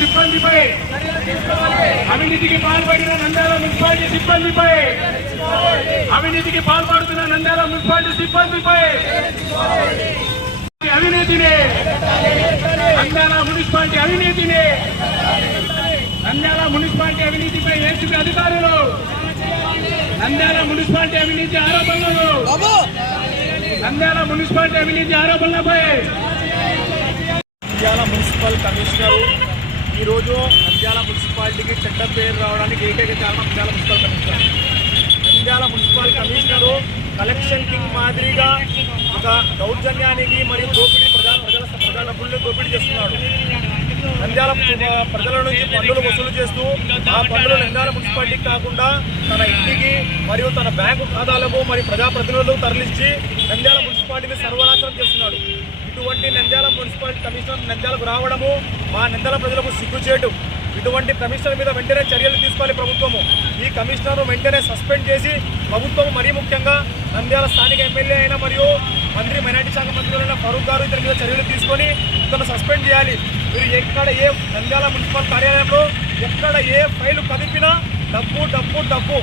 సిబ్బందిపై అవినీతికి పాల్పడిన నంద్యాల మున్సిపాలిటీ సిబ్బందిపై అవినీతికి పాల్పడుతున్న నంద్యాల మున్సిపాలిటీ సిబ్బందిపై అవినీతిని నంద్యాల మున్సిపాలిటీ అవినీతిని నంద్యాల మున్సిపాలిటీ అవినీతిపై ఏసీపీ అధికారులు నంద్యాల మున్సిపాలిటీ అవినీతి ఆరోపణలు నంద్యాల మున్సిపాలిటీ అవినీతి ఆరోపణలపై నంద్యాల మున్సిపల్ కమిషనర్ ఈరోజు నంద్యాల మున్సిపాలిటీకి చెడ్డ పేరు రావడానికి ఏకైక కారణం Nandyal municipal commissioner. Nandyal municipal commissioner collection king మాదిరిగా ఒక దౌర్జన్యానికి మరియు దోపిడీ ప్రజా ప్రజల ప్రజల డబ్బుల్ని దోపిడీ చేస్తున్నాడు. నంద్యాల ప్రజల నుంచి పన్నులు వసూలు చేస్తూ ఆ పన్నులు నంద్యాల మున్సిపాలిటీకి కాకుండా తన ఇంటికి మరియు తన బ్యాంకు ఖాతాలకు మరియు ప్రజాప్రతినిధులకు తరలించి నంద్యాల మున్సిపాలిటీని సర్వనాశనం చేస్తున్నాడు. ఇటువంటి మున్సిపాలిటీ కమిషనర్ నంద్యాలకు రావడము మా నంద్యాల ప్రజలకు సిగ్గుచేటు ఇటువంటి కమిషనర్ మీద వెంటనే చర్యలు తీసుకోవాలి ప్రభుత్వము. ఈ కమిషనర్ వెంటనే సస్పెండ్ చేసి ప్రభుత్వం మరీ ముఖ్యంగా నంద్యాల స్థానిక ఎమ్మెల్యే అయిన మరియు మంత్రి మైనార్టీ శాఖ మంత్రులైన ఫరూక్ గారు ఇతని మీద చర్యలు తీసుకొని ఇతను సస్పెండ్ చేయాలి. మీరు ఎక్కడ ఏ నంద్యాల మున్సిపల్ కార్యాలయంలో ఎక్కడ ఏ ఫైలు కదిపినా డబ్బు డబ్బు డబ్బు.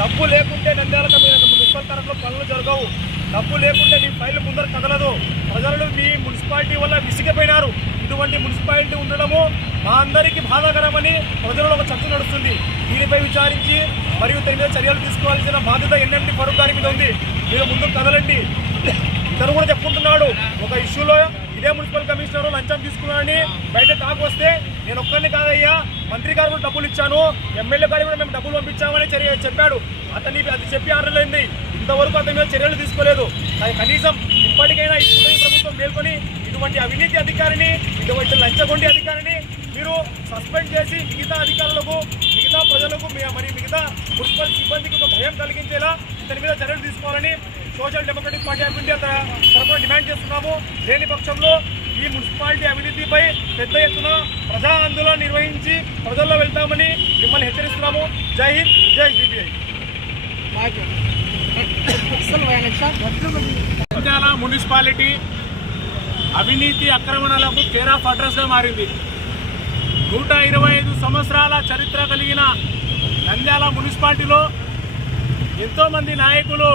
డబ్బు లేకుంటే నంద్యాల మీద మున్సిపల్ తరఫులో పనులు జరగవు. డబ్బు లేకుంటే మీ ఫైల్ ముందర కదలదు. ప్రజలు మున్సిపాలిటీ వల్ల విసిగిపోయినారు. ఇటువంటి మున్సిపాలిటీ ఉండడము మా అందరికీ బాధాకరమని ప్రజలలో ఒక చర్చ నడుస్తుంది. దీనిపై విచారించి మరియు దీని మీద చర్యలు తీసుకోవాల్సిన బాధ్యత ఎన్ఎండి ఫరూక్ గారి మీద ఉంది. మీరు ముందుకు కదలండి. ఇతను కూడా చెప్పుకుంటున్నాడు. ఒక ఇష్యూలో ఇదే మున్సిపల్ కమిషనర్ లంచం తీసుకున్నాడని బయట టాక్ వస్తే నేను ఒక్కరిని కాదయ్యా. మంత్రి గారు కూడా డబ్బులు ఇచ్చాను. ఎమ్మెల్యే గారు కూడా మేము డబ్బులు పంపించామని చర్య చెప్పాడు. అతని అది చెప్పి ఆరలేదు ఇంతవరకు అతని మీద చర్యలు తీసుకోలేదు. అది కనీసం ఇప్పటికైనా ఇప్పుడు మేల్కొని ఇటువంటి అవినీతి అధికారిని ఇటువంటి లంచగొండి అధికారిని మీరు సస్పెండ్ చేసి మిగతా అధికారులకు మిగతా ప్రజలకు మరి మిగతా మున్సిపల్ సిబ్బందికి ఒక భయం కలిగించేలా ఇతని మీద చర్యలు తీసుకోవాలని social democratic party of India తర- తరఫున డిమాండ్ చేస్తున్నాము. లేని పక్షంలో ఈ మున్సిపాలిటీ అవినీతిపై పెద్ద ఎత్తున ప్రజా ఆందోళన నిర్వహించి ప్రజల్లో వెళ్తామని మిమ్మల్ని హెచ్చరిస్తున్నాము. జై హింద్ జై సిపిఐ. మున్సిపాలిటీ అవినీతి ఆక్రమణలకు కేర్ ఆఫ్ అడ్రస్గా మారింది. నూట ఇరవై ఐదు సంవత్సరాల చరిత్ర కలిగిన నంద్యాల మున్సిపాలిటీలో ఎంతోమంది నాయకులు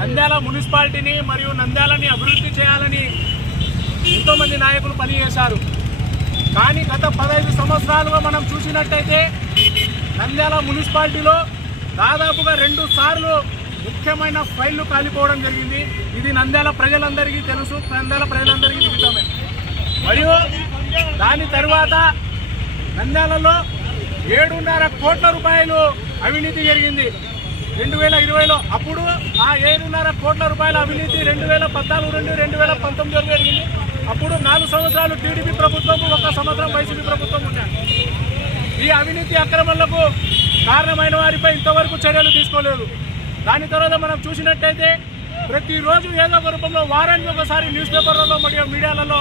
నంద్యాల మున్సిపాలిటీని మరియు నంద్యాలని అభివృద్ధి చేయాలని ఎంతోమంది నాయకులు పనిచేశారు కానీ గత పదహైదు సంవత్సరాలుగా మనం చూసినట్టయితే నంద్యాల మున్సిపాలిటీలో దాదాపుగా రెండు సార్లు ముఖ్యమైన ఫైళ్ళు కాలిపోవడం జరిగింది. ఇది నంద్యాల ప్రజలందరికీ తెలుసు. నంద్యాల ప్రజలందరికీ నిజమే మరియు దాని తర్వాత నంద్యాలలో ఏడున్నర కోట్ల రూపాయలు అవినీతి జరిగింది. రెండు వేల ఇరవైలో అప్పుడు ఆ ఏడున్నర కోట్ల రూపాయల అవినీతి రెండు వేల పద్నాలుగు రెండు రెండు వేల పంతొమ్మిది వరకు జరిగింది. అప్పుడు నాలుగు సంవత్సరాలు టీడీపీ ప్రభుత్వం ఒక సంవత్సరం వైసీపీ ప్రభుత్వం ఉన్నాయి ఈ అవినీతి అక్రమాలకు కారణమైన వారిపై ఇంతవరకు చర్యలు తీసుకోలేదు. దాని తర్వాత మనం చూసినట్టయితే ప్రతిరోజు ఏదో ఒక రూపంలో వారానికి ఒకసారి న్యూస్ పేపర్లలో మరియు మీడియాలలో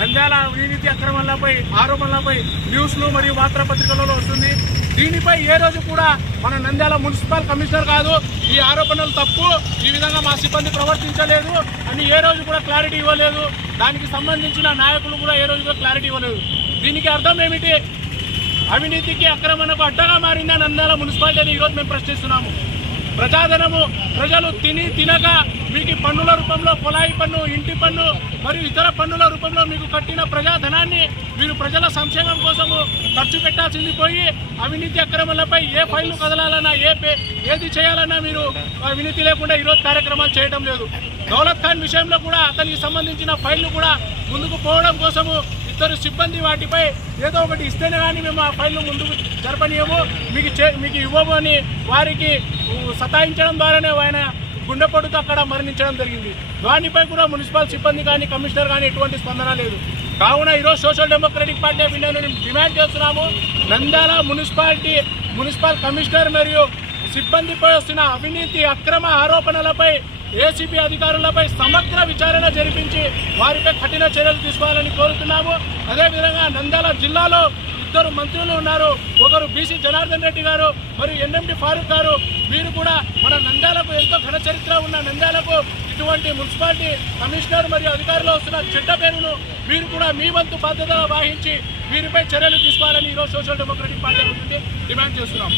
నంద్యాల అవినీతి అక్రమాలపై ఆరోపణలపై న్యూస్లు మరియు వార్తాపత్రికలలో వస్తుంది. దీనిపై ఏ రోజు కూడా మన నంద్యాల మున్సిపల్ కమిషనర్ కాదు ఈ ఆరోపణలు తప్పు ఈ విధంగా మా సిబ్బంది ప్రవర్తించలేదు అని ఏ రోజు కూడా క్లారిటీ ఇవ్వలేదు. దానికి సంబంధించిన నాయకులు కూడా ఏ రోజు కూడా క్లారిటీ ఇవ్వలేదు. దీనికి అర్థం ఏమిటి? అవినీతికి అక్రమణకు అడ్డగా మారిందా నంద్యాల మున్సిపాలిటీ అని ఈరోజు మేము ప్రశ్నిస్తున్నాము. ప్రజాధనము ప్రజలు తిని తినక మీకు పన్నుల రూపంలో పొలాయి పన్ను ఇంటి పన్ను మరియు ఇతర పన్నుల రూపంలో మీకు కట్టిన ప్రజాధనాన్ని మీరు ప్రజల సంక్షేమం కోసము ఖర్చు పెట్టాల్సింది పోయి అవినీతి అక్రమాలపై ఏ ఫైళ్ళు కదలాలన్నా ఏ పే- ఏది చేయాలన్నా మీరు అవినీతి లేకుండా ఈరోజు కార్యక్రమాలు చేయడం లేదు. దౌలత్ ఖాన్ విషయంలో కూడా అతనికి సంబంధించిన ఫైళ్ళు కూడా ముందుకు పోవడం కోసము ఇద్దరు సిబ్బంది వాటిపై ఏదో ఒకటి ఇస్తేనే కానీ మేము ఆ ఫైల్ను ముందుకు జరపనీయము. మీకు చే మీకు ఇవ్వము అని వారికి సతాయించడం ద్వారానే ఆయన గుండెపోటుతో అక్కడ మరణించడం జరిగింది. దానిపై కూడా మున్సిపల్ సిబ్బంది కానీ కమిషనర్ కానీ ఎటువంటి స్పందన లేదు. కావున ఈరోజు social democratic party of India నుండి డిమాండ్ చేస్తున్నాము. నంద్యాల మున్సిపాలిటీ మున్సిపల్ కమిషనర్ మరియు సిబ్బందిపై వస్తున్న అవినీతి అక్రమ ఆరోపణలపై ఏసీబీ అధికారులపై సమగ్ర విచారణ జరిపించి వారిపై కఠిన చర్యలు తీసుకోవాలని కోరుతున్నాము. అదేవిధంగా నంద్యాల జిల్లాలో ఇద్దరు మంత్రులు ఉన్నారు. ఒకరు బీసీ జనార్దన్ రెడ్డి గారు మరియు ఎన్ఎండి ఫారూక్ గారు. వీరు కూడా మన నంద్యాలకు ఎంతో ఘన చరిత్ర ఉన్న నంద్యాలకు ఇటువంటి మున్సిపాలిటీ కమిషనర్ మరియు అధికారులు వస్తున్న చెడ్డ పేరును వీరు కూడా మీ వంతు బాధ్యత వహించి వీరిపై చర్యలు తీసుకోవాలని ఈరోజు సోషల్ డెమోక్రటిక్ పార్టీ డిమాండ్ చేస్తున్నాం.